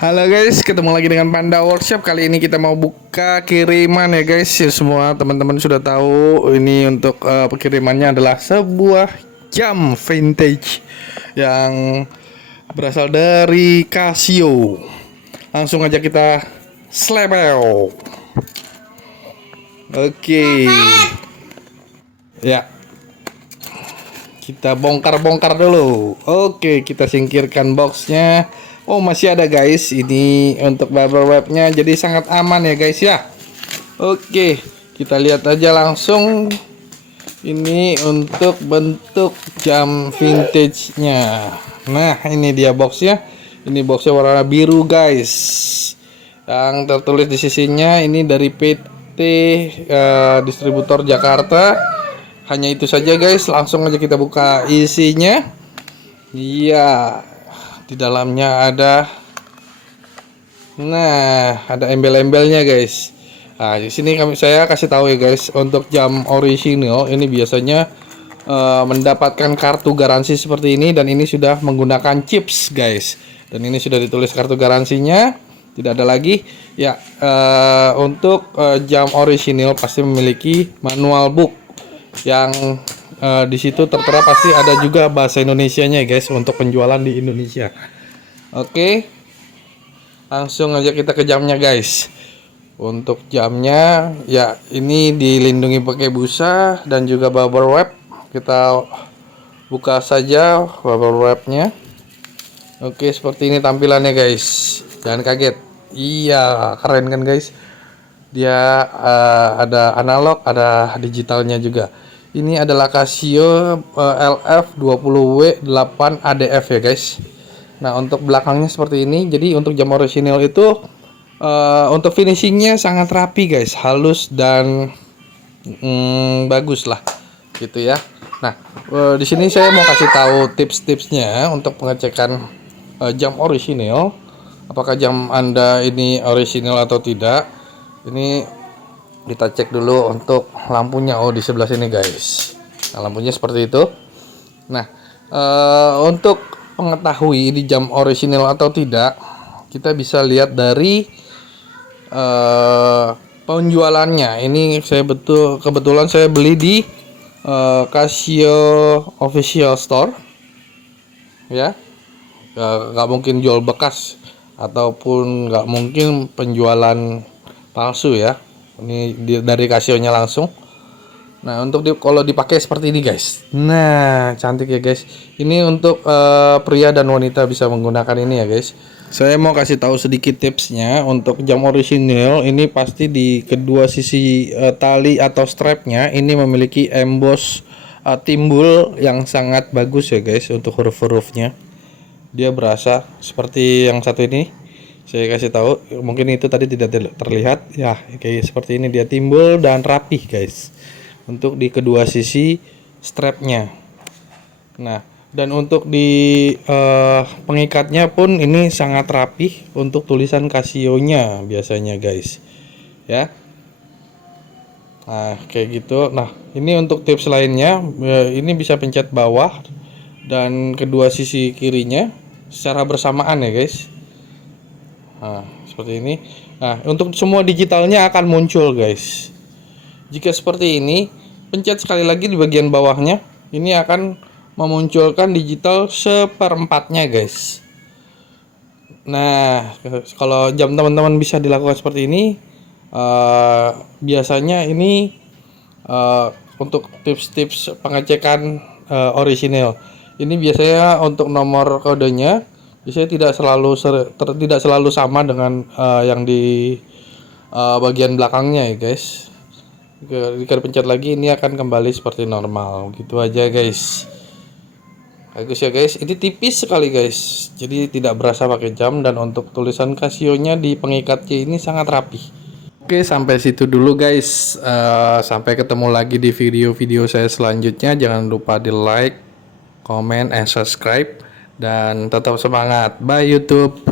Halo guys, ketemu lagi dengan Panda Workshop. Kali ini kita mau buka kiriman ya guys. Ya, semua teman-teman sudah tahu ini untuk pengirimannya adalah sebuah jam vintage yang berasal dari Casio. Langsung aja kita slebel. Oke. Ya. Kita bongkar-bongkar dulu. Oke, kita singkirkan boxnya. Oh, masih ada guys. Ini untuk bubble wrapnya, jadi sangat aman ya guys ya. Oke, kita lihat aja langsung. Ini untuk bentuk jam vintage-nya. Nah, ini dia boxnya. Ini boxnya warna biru guys. Yang tertulis di sisinya ini dari PT Distributor Jakarta. Hanya itu saja guys, langsung aja kita buka isinya. Iya, di dalamnya ada, nah, ada embel-embelnya guys. Nah, di sini saya kasih tahu ya guys, untuk jam original ini biasanya mendapatkan kartu garansi seperti ini, dan ini sudah menggunakan chips guys. Dan ini sudah ditulis kartu garansinya, tidak ada lagi. Ya, untuk jam original pasti memiliki manual book yang di situ tertera, pasti ada juga bahasa Indonesianya guys untuk penjualan di Indonesia. Oke, langsung aja kita ke jamnya guys. Untuk jamnya ya ini dilindungi pakai busa dan juga bubble wrap. Kita buka saja bubble wrapnya. Oke, seperti ini tampilannya guys. Jangan kaget. Iya, keren kan guys. Dia ada analog, ada digitalnya juga. Ini adalah Casio LF20W8 ADF ya guys. Nah, untuk belakangnya seperti ini. Jadi untuk jam original itu untuk finishingnya sangat rapi guys, halus dan bagus lah gitu ya. Nah, di sini saya mau kasih tahu tips-tipsnya untuk pengecekan jam original. Apakah jam Anda ini original atau tidak? Ini kita cek dulu untuk lampunya. Oh, di sebelah sini guys. Nah, lampunya seperti itu. Nah, untuk mengetahui ini jam original atau tidak, kita bisa lihat dari penjualannya. Ini saya kebetulan saya beli di Casio Official Store ya. Nggak mungkin jual bekas ataupun nggak mungkin penjualan palsu ya. Ini dari Casio-nya langsung. Nah, untuk kalau dipakai seperti ini guys. Nah, cantik ya guys. Ini untuk pria dan wanita bisa menggunakan ini ya guys. Saya mau kasih tahu sedikit tipsnya. Untuk jam original ini pasti di kedua sisi tali atau strapnya ini memiliki emboss timbul yang sangat bagus ya guys. Untuk huruf-hurufnya dia berasa seperti yang satu ini. Saya kasih tahu, mungkin itu tadi tidak terlihat ya, kayak seperti ini dia timbul dan rapih guys untuk di kedua sisi strapnya. Nah, dan untuk di pengikatnya pun ini sangat rapih untuk tulisan Casio-nya biasanya guys ya. Nah, kayak gitu. Nah, ini untuk tips lainnya, ini bisa pencet bawah dan kedua sisi kirinya secara bersamaan ya guys. Nah, seperti ini. Nah, untuk semua digitalnya akan muncul guys. Jika seperti ini, pencet sekali lagi di bagian bawahnya, ini akan memunculkan digital seperempatnya guys. Nah, kalau jam teman-teman bisa dilakukan seperti ini, biasanya ini untuk tips-tips pengecekan original. Ini biasanya untuk nomor kodenya biasanya tidak selalu sama dengan yang di bagian belakangnya ya guys. Jika dipencet lagi ini akan kembali seperti normal. Gitu aja guys. Bagus ya guys. Ini tipis sekali guys. Jadi tidak berasa pakai jam, dan untuk tulisan Casio-nya di pengikatnya ini sangat rapi. Oke, sampai situ dulu guys. Sampai ketemu lagi di video-video saya selanjutnya. Jangan lupa di like, comment, and subscribe. Dan tetap semangat. Bye YouTube.